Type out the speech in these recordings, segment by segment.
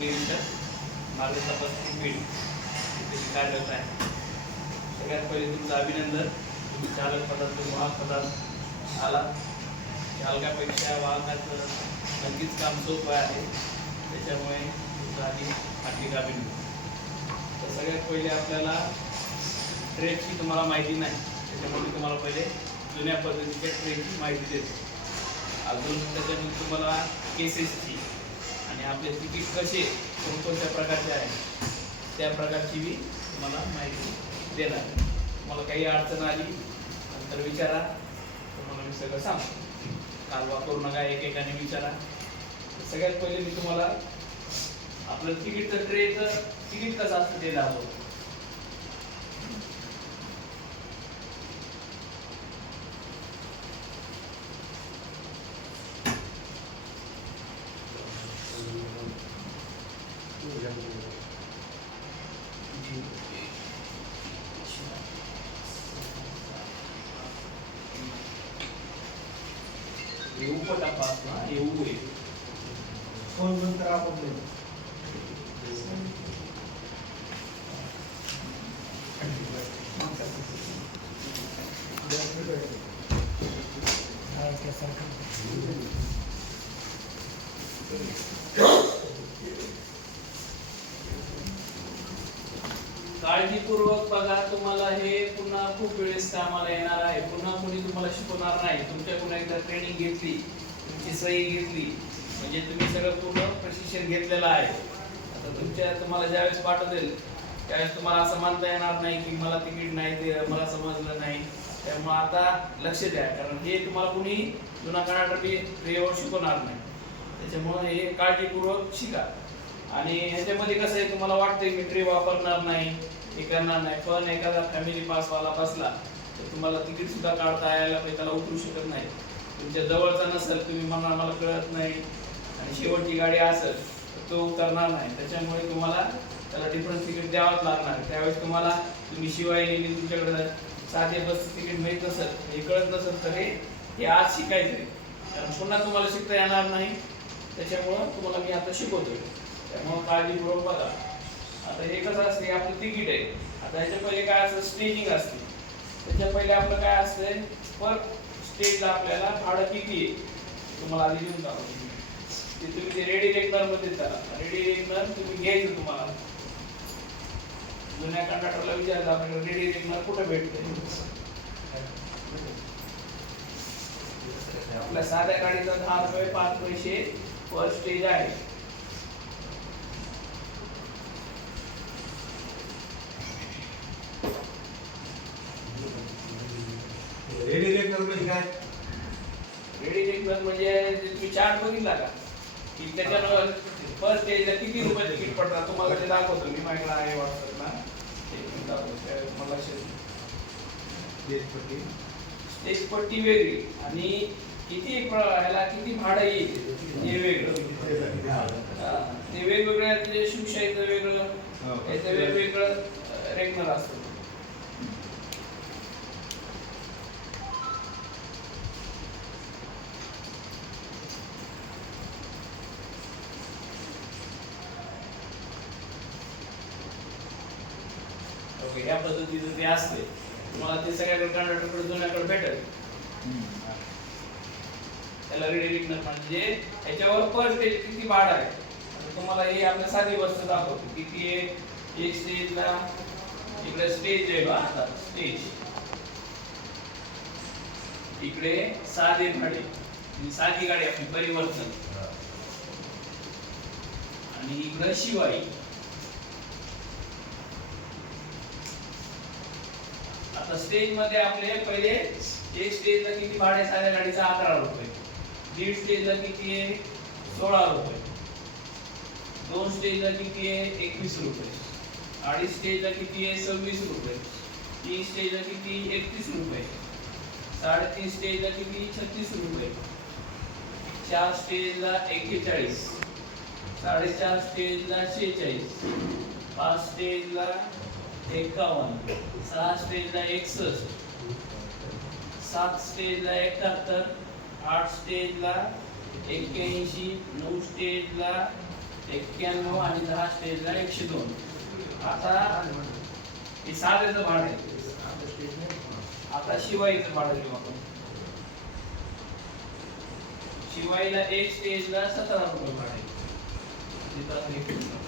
माझं तपासणी बीड इथे कार्यरत आहे. सगळ्यात पहिले तुमचं अभिनंदन. तुम्ही चालक पदात वाहक पदात आला. चालकापेक्षा वाहकाचं नक्कीच काम सोपं आहे, त्याच्यामुळे तुमचं आधी हार्दिक अभिनंदन. तर सगळ्यात पहिले आपल्याला ट्रेनची तुम्हाला माहिती नाही, त्याच्यामुळे तुम्हाला पहिले जुन्या पद्धतीच्या ट्रेनची माहिती देतो. अजून त्याच्यानंतर तुम्हाला केसेसची आणि आपले तिकीट कसे कोणकोणत्या प्रकारचे आहे त्या प्रकारची मी तुम्हाला माहिती देणार. तुम्हाला काही अडचण आली नंतर विचारा, तुम्हाला मी सगळं सांगतो. कालवा करू नका, एकेकाने विचारा. सगळ्यात पहिले मी तुम्हाला आपलं तिकीटचं ट्रेनचं तिकीट कसं असतं ते दाखवतो. येऊ पटापास ना येऊ आहे फोन नंतर आपण काळजीपूर्वक बघा. तुम्हाला हे पुन्हा खूप वेळेस कामाला येणार आहे. पुन्हा कोणी तुम्हाला शिकवणार नाही. तुमच्याकडून एकदा ट्रेनिंग घेतली, तुमची सही घेतली म्हणजे तुम्ही सगळं पूर्ण प्रशिक्षण घेतलेलं आहे. आता तुम्हाला ज्यावेळेस पाठवतील त्यावेळेस तुम्हाला असं मानता येणार नाही की मला तिकीट नाही, ते मला समजलं नाही. त्यामुळे आता लक्ष द्या, कारण हे तुम्हाला कोणी जुना कर्नाटकी ट्रेवर शिकवणार नाही. त्याच्यामुळे हे काळजीपूर्वक शिका. आणि ह्याच्यामध्ये कसं आहे, तुम्हाला वाटतंय मी ट्रे वापरणार नाही, हे करणार नाही, पण एखादा फॅमिली पासवाला बसला तर तुम्हाला तिकीट सुद्धा काढता यायला पाहिजे, त्याला उतरू शकत नाही. तुमच्या जवळचा नसेल, तुम्ही म्हणणार मला कळत नाही आणि शेवटची गाडी असेल तर तो उतरणार नाही. त्याच्यामुळे तुम्हाला त्याला डिफरन्स तिकीट द्यावंच लागणार. त्यावेळेस तुम्ही शिवाय नेली, तुमच्याकडे साधे बस तिकीट माहीत नसेल, हे कळत नसेल तर हे आज शिकायचं आहे, कारण पुन्हा तुम्हाला शिकता येणार नाही. त्याच्यामुळं तुम्हाला मी आता शिकवतोय, त्यामुळे काळजीपूर्वक बघा. आता हे कसं असते, आपलं तिकीट आहे. आता ह्याच्या पहिले काय असतं, स्टेजिंग असते. त्याच्या पहिले आपलं काय असतंय, पर स्टेजला आपल्याला भाडं किती आहे तुम्हाला आधी देऊन टाकतो. ते तुम्ही ते रेडी रेग्युलर मध्ये करा. रेडी रेग्युलर तुम्ही घ्यायचं. तुम्हाला जुन्या कंडक्टरला विचारायचं आपल्याला रेडी रेग्युलर कुठे भेटते. आपल्या साध्या गाडीचा 10 रुपये 5 पैसे पर स्टेज आहे. रेडी रेग्युलर म्हणजे काय? रेडी रेग्युलर म्हणजे तुम्ही चार्ट बघितला का, की त्याच्यावर पर स्टेजला किती रुपये तिकीट पडतात तुम्हाला ते दाखवतो मी. माझ्याकडे आहे व्हॉट्सअपला, तुम्हाला स्टेज पट्टी वेगळी आणि किती ह्याला किती भाडं येईल हे वेगळं. ते वेगवेगळ्या म्हणजे शिवशाहीचं वेगळं, याचं वेगवेगळं रेग्युलर असतं. या पद्धतीचं ते असते. तुम्हाला ते सगळ्याकडे कर्नाटककडे जुन्याकडे भेटेल. त्याला रेडी रेग्युलर म्हणजे याच्यावर पर स्टेज किती भाडं आहे. तुम्हाला हे आपल्या साधी वस्तू दाखवतो किती आहे. एक स्टेजला इकडे स्टेज आहे बा, आता स्टेज इकडे साधे भाडे, साधी गाडी आपली परिवर्तन, आणि इकडे शिवाई. आता स्टेज मध्ये आपले पहिले एक स्टेजला किती भाडे साध्या गाडीचा 11 रुपये, दीड स्टेजला किती आहे 16 रुपये, 2 स्टेजला किती आहे 21 रुपये, अडीच स्टेजला किती आहे 26 रुपये, 3 स्टेजला किती 31 रुपये, 3.5 स्टेजला किती 36 रुपये, 4 स्टेजला 41, 4.5 स्टेजला 46, 5 स्टेजला 51, 6 स्टेजला 61, 7 स्टेजला 71, 8 स्टेजला 81, 9 स्टेजला 91 आणि 10 स्टेजला 102. आता हे साध्याचं भाड आहे. आता शिवाईचं भाडं घेऊ आपण. शिवाईला एक स्टेजला 17 रुपये भाडं आहे. तिथं आपण एक मिनिट.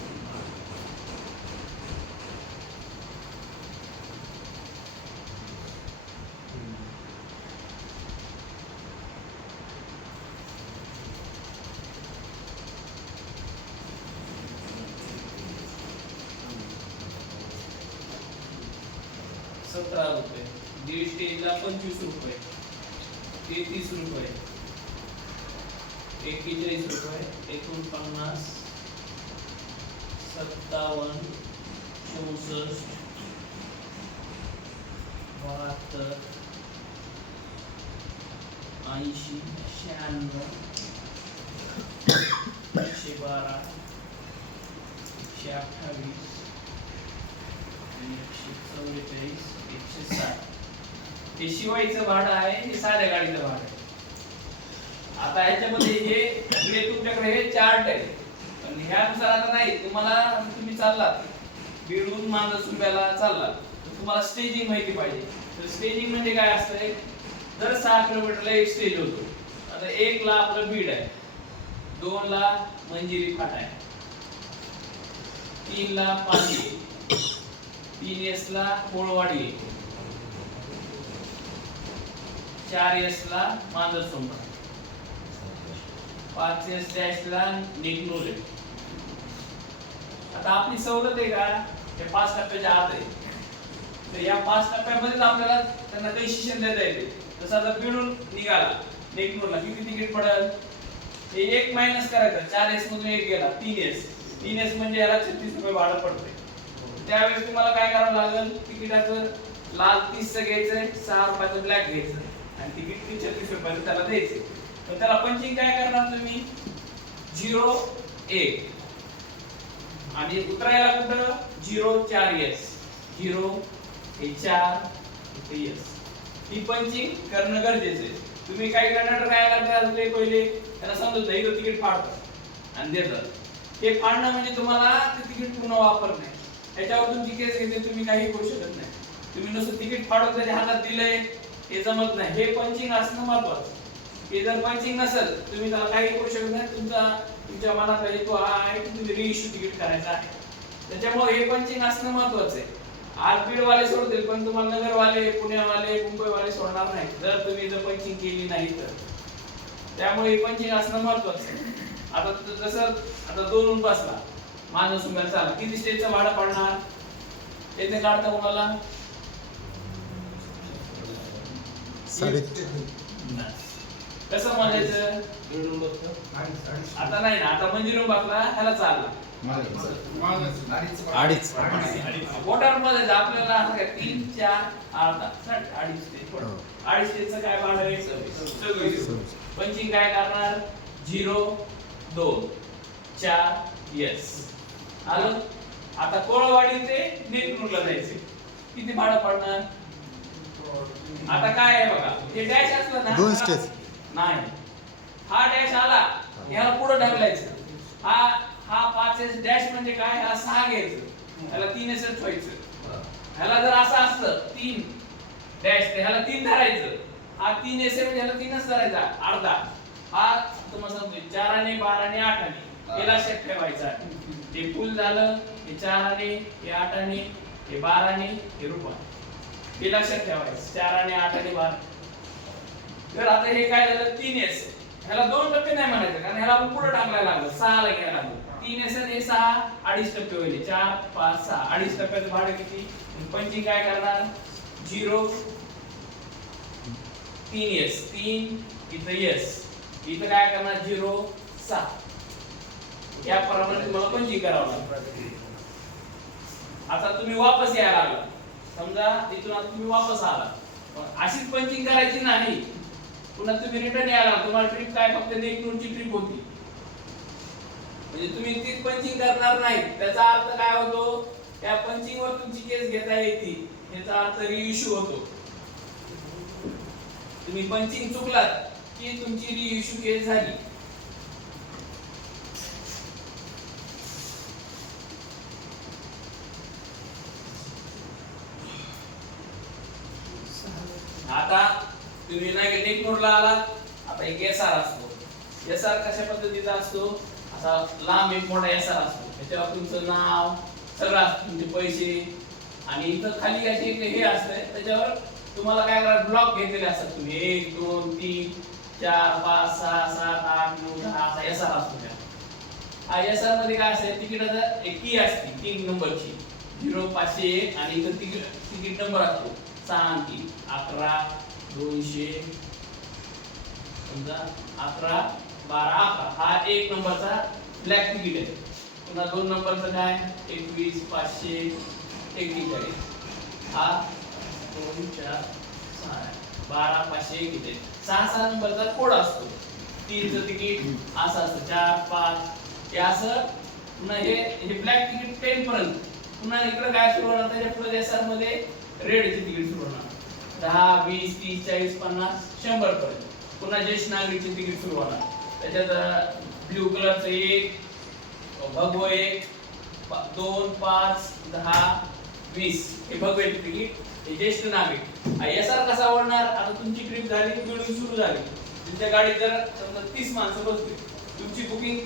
₹17, दीड स्टेजला 25 रुपये, 33 रुपये, 41 रुपये, 49, 57, 64, 72, 80, 96, 112, 128, 144, 160. हे शिवाईचं भाडं आहे, हे साध्या गाडीचं भाडं आहे. आता ह्याच्यामध्ये हे तुमच्याकडे हे चार्ट आहे, पण ह्यानुसार आता नाही. तुम्ही चाललात बीडहून मांजरसुंब्याला चाललात, तर तुम्हाला स्टेजिंग माहिती पाहिजे. तर स्टेजिंग म्हणजे काय असतंय, दर 6 किलोमीटरला एक स्टेज होतो. आता 1 ला आपलं बीड आहे, 2 ला मंजिरी फाटा आहे, 3 ला पाली, 3S ला कोळवाडी, 4S ला मांजरसुंबा, 5S डॅश ला निगनोरे. आता आपली सवलत आहे का, हे 5 टप्प्याच्या आत आहे. तर या 5 टप्प्यामध्येच आपल्याला त्यांना डिसिजन देता येते. जसं आता बीडून निघाला निगनोरला किती तिकीट पडेल, हे 1 मायनस करायचं. 4S मधून 1 गेला, 3S म्हणजे याला 36 रुपये भाडं पडते. त्यावेळेस तुम्हाला काय करावं लागेल, तिकिटाचं लाल 30चं घ्यायचंय, 6 रुपयाचं ब्लॅक घ्यायचं आणि तिकीट 36 रुपयाचं त्याला द्यायचं. तर त्याला पंचिंग काय करणार तुम्ही, 0 1 आणि उतरायला कुठं 0 4S, 0 हे 4 हे S. ही पंचिंग करणं गरजेचं आहे. तुम्ही काही कंडक्टर काय करतात, पहिले त्याला समजत नाही, तो तिकीट फाडतात आणि देतात. हे फाडणं म्हणजे तुम्हाला ते तिकीट पूर्ण वापरणे, त्याच्यावर तुमची केस घेते, तुम्ही काही करू शकत नाही. तुम्ही नुसतं तिकीट फाडून त्याच्या हातात दिलंय हे जमत नाही. हे पंचिंग असणं महत्त्वाचं. हे जर पंचिंग नसेल, तुम्ही त्याला काही करू शकत नाही. तुमच्या मनात हेतू हा आहे की तुम्ही रिइश्यू तिकीट करायचं आहे. त्याच्यामुळे हे पंचिंग असणं महत्त्वाचं आहे. आज बीडवाले सोडतील, पण तुम्हाला नगरवाले, पुण्यावाले, मुंबईवाले सोडणार नाही जर तुम्ही जर पंचिंग केली नाही तर. त्यामुळे हे पंचिंग असणं महत्त्वाचं आहे. आता जसं आता 2 बसला मांजरसुंब्याला चालला, किती स्टेजचं भाडं पडणार येथे काढता कोणाला, कसं म्हणायचं. आता नाही ना, आता मंजिरून बसला ह्याला चालला अडीच वॉटर मध्ये आपल्याला 3 4 अर्धा 2.5 स्टेज पडतो. 2.5 स्टेजचं काय भाडं आहे, 26. पंचिंग काय करणार, 0 2 4S आलं. आता कोळवाडी ते निगनूरला जायचे, किती भाडं पडणार. आता काय आहे बघा, हे डॅश असलं ना 2 स्टेज नाही, हा डॅश आला ह्याला पुढे ढकलायचं. हा 5S डॅश म्हणजे काय, ह्याला 6 घ्यायचं, ह्याला 3S व्हायचं. ह्याला जर असं असतं 3 डॅश ते ह्याला 3 धरायचं, हा 3S म्हणजे ह्याला 3च धरायचा अर्धा. हा तुम्हाला सांगतोय 4 आणि 12 आणि 8 आणि हे लक्षात ठेवायचं. हे फुल झालं, हे 4 आणि हे 8 आणि हे 12 आणि हे रुपये, हे लक्षात ठेवायचं. 4 आणि 8 आणि 12. तर आता हे काय झालं 3S, ह्याला 2 टप्पे नाही म्हणायचं, कारण ह्याला आपण पुढे टाकलायला लागलो, 6 ला घ्यायला लागलो. 3S आणि 6 2.5 टप्पे होईल, 4 5 6 2.5 टप्प्याचं भाडं किती. पंचिंग काय करणार, 0 3S 3 इथं S, इथं काय करणार 0 6. याप्रमाणे तुम्हाला पंचिंग करावं लागेल. आता तुम्ही वापस यायला लागला, समजा इथून आता तुम्ही वापस आला, अशीच पंचिंग करायची नाही, पुन्हा तुम्ही रिटर्न यायला. तुम्हाला ट्रिप काय फक्त निगनूरची ट्रिप होती, म्हणजे तुम्ही तीच पंचिंग करणार नाही. त्याचा अर्थ काय होतो, त्या पंचिंग वर तुमची केस घेता येते, याचा अर्थ रिइश्यू होतो. तुम्ही पंचिंग चुकलात की तुमची रिइश्यू केस झाली. तुम्ही नाही नेक मोडला आला, आता एक एसआर असतो. एसआर कशा पद्धतीचा असतो? असा लांब एक मोठा एसआर असतो. त्याच्यावर तुमचं नाव सगळं असतं, तुमचे पैसे, आणि इथं खाली असे हे असतंय, त्याच्यावर तुम्हाला काय करा ब्लॉक घेतलेले असतात. तुम्ही 1 2 3 4 5 6 7 8 9 10 असा एसआर असतो. त्या हा एसआर मध्ये काय असते, तिकिटाचा एक की असते 3 नंबरची 0501, आणि इथं तिकीट नंबर असतो 6 अंकी 11 200 समजा 11 12 11. हा 1 नंबरचा ब्लॅक तिकीट आहे. पुन्हा 2 नंबरचा काय 21 500 41. हा 2 4 6 12 541. 6 नंबरचा कोड असतो. 3चं तिकीट असं असतं 4 5 हे असं. पुन्हा हे ब्लॅक तिकीट 10 पर्यंत. पुन्हा इकडे काय सुरू होणार, त्याच्या पुढे एसआर मध्ये रेडचे तिकीट सुरू होणार 10 20 30 40 50 100 पर्यंत. पुन्हा ज्येष्ठ नागरिकचे तिकीट सुरू होणार. त्याच्यात ब्ल्यू कलरचं 1 भगवं 1 2 5 10 20 हे भगवे तिकीट, हे ज्येष्ठ नागरिक. एसआर कसा ओढणार? आता तुमची ट्रिप झाली, बिल्डिंग सुरू झाली, तुमच्या गाडीत जर समजा 30 माणसं बसली, तुमची बुकिंग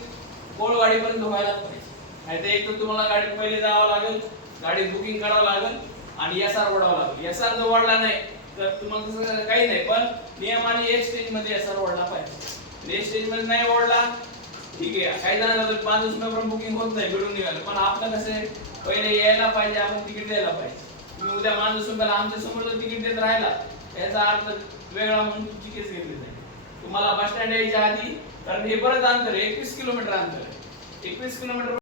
कोळवाडीपर्यंत व्हायला पाहिजे. नाहीतर एक तर तुम्हाला गाडीत पहिले जावं लागेल, गाडीत बुकिंग करावं लागेल, आणि एसआर ओढावं लागेल. एसआर जर ओढला नाही तर तुम्हाला तसं काही नाही, पण नियमाने एक स्टेज मध्ये एसआर ओढला पाहिजे. एक स्टेज मध्ये नाही ओढला ठीक आहे, काही जणांना 5 दिवसापर्यंत बुकिंग होत नाही, बिडून निघालं. पण आपलं कसं आहे, पहिले यायला पाहिजे, आपण तिकीट द्यायला पाहिजे. तुम्ही उद्या माणूस रुपयाला आमच्या समोर जर तिकीट देत राहिला, याचा अर्थ वेगळा म्हणून तुमची केस घेतली जाईल. तुम्हाला बस स्टँड यायच्या आधी, कारण हे बरंच अंतर आहे, 21 किलोमीटर अंतर आहे. 21 किलोमीटर